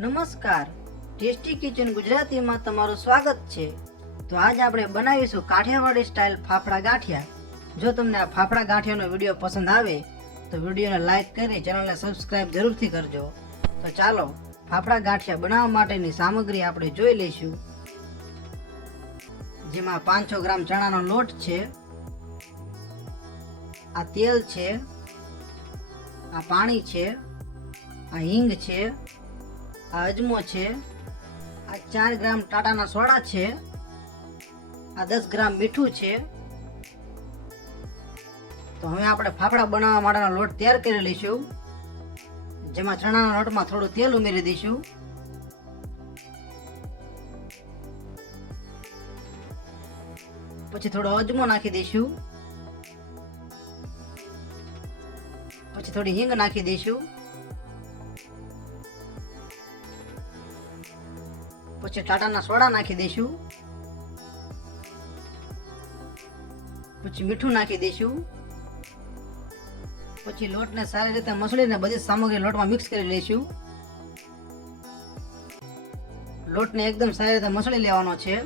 નમસ્કાર. Tasty kitchen ગુજરાતીમાં તમારું સ્વાગત છે. તો આજ આપણે બનાવીશું કાઠિયાવાડી સ્ટાઇલ ફાફડા ગાંઠિયા. જો તમને આ ફાફડા ગાંઠિયાનો વીડિયો પસંદ આવે, તો વિડીયોને લાઇક કરી ચેનલને સબસ્ક્રાઇબ જરૂરથી કરજો. તો ચાલો, ફાફડા ગાંઠિયા બનાવવા માટેની સામગ્રી આપણે જોઈ લઈશું. જેમાં પાંચસો ગ્રામ ચણાનો લોટ છે. આ તેલ છે. આ પાણી છે. આ હિંગ છે. આ અજમો છે. આ ચાર ગ્રામ ટાટાના સોડા છે. આ દસ ગ્રામ મીઠું છે. તો હવે આપણે ફાફડા બનાવવા માટેનો લોટ તૈયાર કરી લઈશું. જેમાં ચણાના લોટમાં થોડું તેલ ઉમેરી દઈશું. પછી થોડો અજમો નાખી દઈશું. પછી થોડી હિંગ નાખી દઈશું. પછી ટાટાના સોડા નાખી દઈશું. પછી મીઠું નાખી દઈશું. પછી લોટને સારી રીતે મસળીને બધી સામગ્રી લોટમાં મિક્સ કરી લઈશું. લોટને એકદમ સારી રીતે મસળી લેવાનો છે.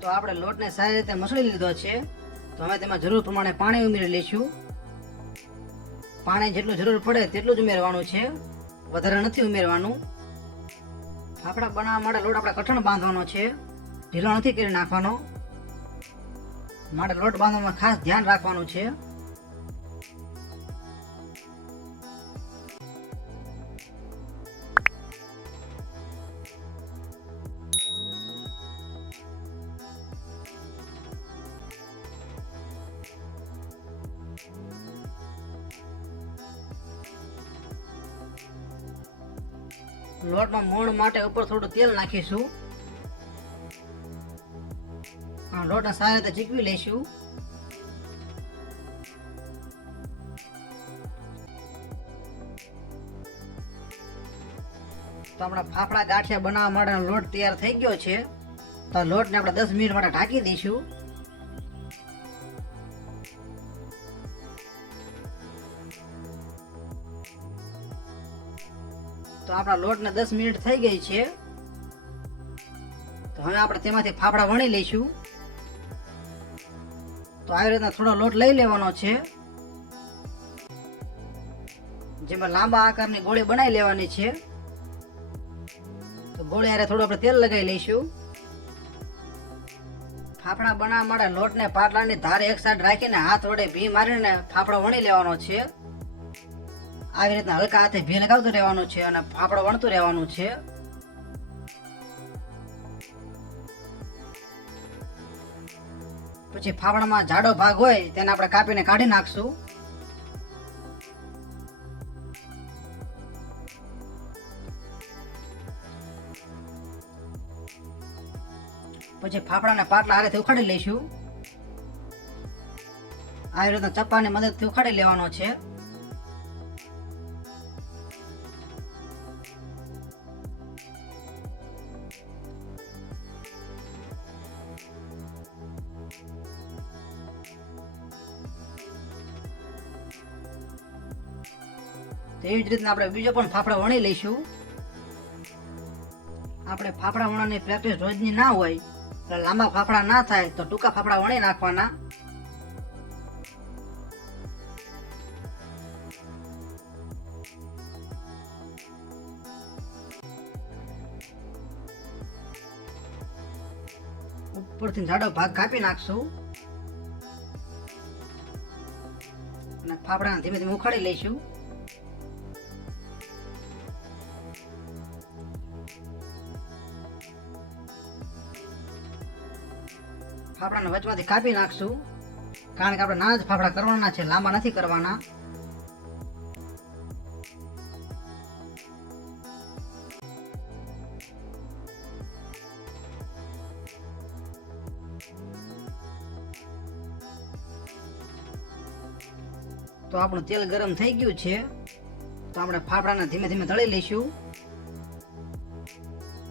તો આપણે લોટને સારી રીતે મસળી લીધો છે. તો હવે તેમાં જરૂર પ્રમાણે પાણી ઉમેરી લઈશું. પાણી જેટલું જરૂર પડે તેટલું જ ઉમેરવાનું છે. વધારે નથી ઉમેરવાનું. ફાફડા બનાવવા માટે લોટ આપણે કઠણ બાંધવાનો છે. ઢીલો નથી કરી નાખવાનો. માટે લોટ બાંધવામાં ખાસ ધ્યાન રાખવાનું છે. લોટમાં મોણ માટે ઉપર થોડું તેલ નાખીશું. લોટ સારી રીતે ચીકવી લઈશું. તો આપણા ફાફડા ગાંઠિયા બનાવવા માટેનો લોટ તૈયાર થઈ ગયો છે. તો લોટને આપણે દસ મિનિટ માટે ઢાંકી દઈશું. તો આપણા લોટને દસ મિનિટ થઈ ગઈ છે. તો હવે આપણે તેમાંથી ફાફડા વણી લઈશું. તો આવી રીતના થોડો લોટ લઈ લેવાનો છે. જેમાં લાંબા આકારની ગોળી બનાવી લેવાની છે. તો ગોળી હારે થોડું આપણે તેલ લગાવી લઈશું. ફાફડા બનાવવા માટે લોટને પાટલાની ધારે એક સાઈડ રાખીને હાથ વડે ભી મારીને ફાફડો વણી લેવાનો છે. આવી રીતના હલકા હાથે ભી રહેવાનું છે અને ફાફડો વણતું રહેવાનું છે. પછી ફાફડામાં જાડો ભાગ હોય તેને આપણે કાપીને કાઢી નાખશું. પછી ફાફડાને પાટલા હારેથી ઉખાડી લઈશું. આવી રીતના ચપ્પાની મદદથી ઉખાડી લેવાનો છે. એવી જ રીતના આપણે બીજો પણ ફાફડા વણી લઈશું. આપણે ફાફડા વણવાની પ્રેક્ટિસ રોજની ના હોય, એટલે લાંબા ફાફડા ના થાય, તો ટૂંકા ફાફડા વણી નાખવાના. ઉપરથી જાડો ભાગ કાપી નાખશું. અને ફાફડાને ધીમે ધીમે ઉખાડી લઈશું. ફાફડાને વચમાંથી કાપી નાખશું. કારણ કે આપણે નાના ફાફડા કરવાના છે, લાંબા નથી કરવાના. તો આપણું તેલ ગરમ થઈ ગયું છે. તો આપણે ફાફડાને ધીમે ધીમે તળી લઈશું.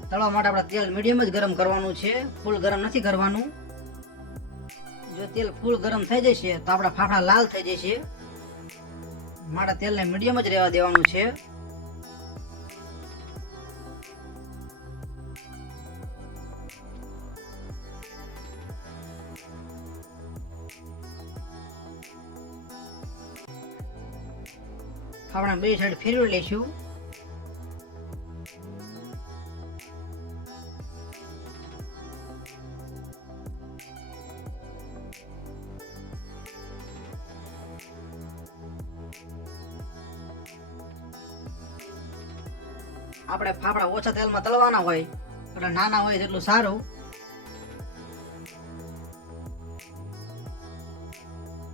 તળવા માટે આપણે તેલ મીડિયમ જ ગરમ કરવાનું છે. ફૂલ ગરમ નથી કરવાનું. તેલ ફૂલ ગરમ થઈ જશે તો આપણા ફાફડા લાલ થઈ જશે. મારા તેલને મીડિયમ જ રહેવા દેવાનું છે. ફાફડા બે સાઈડ ફેરવી લઈશું. આપણે ફાફડા ઓછા તેલમાં તળવાના હોય, એટલે નાના હોય એટલું સારું.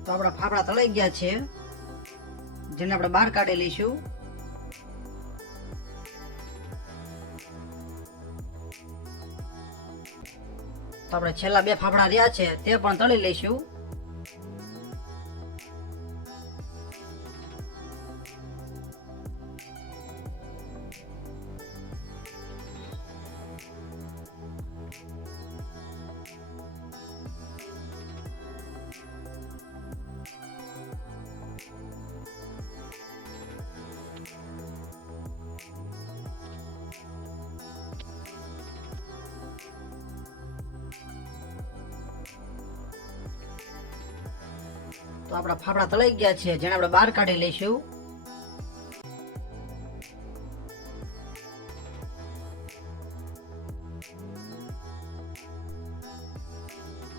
તો આપણા ફાફડા તળાઈ ગયા છે. જેને આપણે બહાર કાઢી લઈશું. તો આપણે છેલ્લા બે ફાફડા રહ્યા છે, તે પણ તળી લઈશું. તો આપણા ફાફડા તળાઈ ગયા છે. જેને આપણે બહાર કાઢી લઈશું.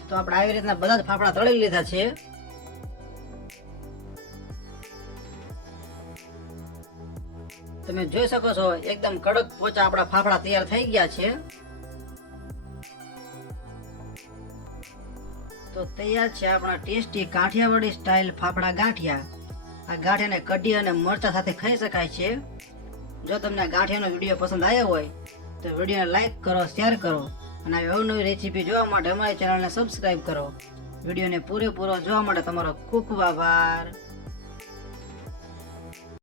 તો આપણે આવી રીતના બધા જ ફાફડા તળી લીધા છે. તમે જોઈ શકો છો, એકદમ કડક પોચા આપણા ફાફડા તૈયાર થઈ ગયા છે. તો તૈયાર છે આપણા ટેસ્ટી કાઠિયાવાડી સ્ટાઇલ ફાફડા ગાંઠિયા. આ ગાંઠિયાને કઢી અને મરચા સાથે ખાઈ શકાય છે. જો તમને ગાંઠિયાનો વીડિયો પસંદ આવ્યો હોય, તો વિડીયોને લાઈક કરો શેર કરો અને આવી અવનવી રેસીપી જોવા માટે અમારી ચેનલને સબસ્ક્રાઈબ કરો. વિડીયોને પૂરેપૂરો જોવા માટે તમારો ખૂબ ખૂબ આભાર.